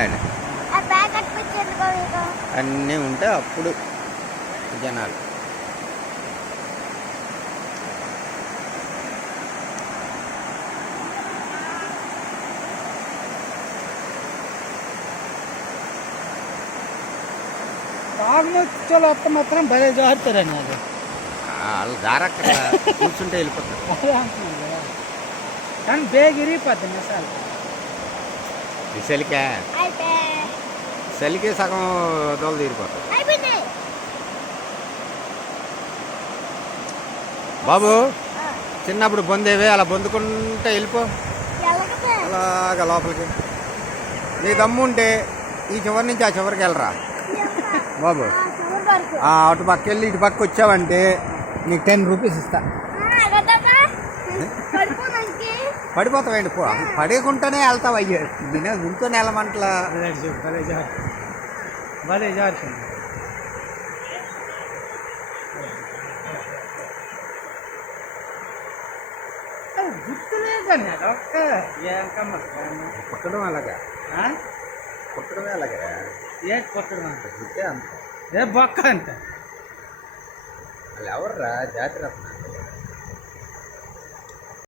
ఆయన అన్నీ ఉంటే అప్పుడు జనాలు. బాగుమొచ్చాలు వస్తే మాత్రం భలే జారుతారండి అది. వాళ్ళు జారక్కడ కూర్చుంటే వెళ్ళిపోతారు. అదే అంటున్నాను కదా, కానీ బేగ్ ఇరిగిపోద్ది మిసాలు. ఈ చలికే సగం దోలు తీరిపోతారు. బాబు చిన్నప్పుడు బొందేవే అలా బొందుకుంటే వెళ్ళిపో అలాగా లోపలికి. నీ దమ్ము ఉంటే ఈ చివరి నుంచి ఆ చివరికి వెళ్ళరా బాబు. అటు పక్క వెళ్ళి ఇటు పక్క వచ్చావంటే నీకు 10 రూపీస్ ఇస్తా. పడిపోతావండి, పడేకుండానే వెళ్తావు. అయ్యో నేను ఇంకో నెలమంటలా భలే జారుతుంది. గుర్తులేదండి అది ఒక్క ఏం పుట్టడం అలాగా, పుట్టడమే అలాగా. ఏ కొట్టడం అంత పుట్టే అంత ఏ బొక్క అంత. వాళ్ళు ఎవర్రా జాతి రత్న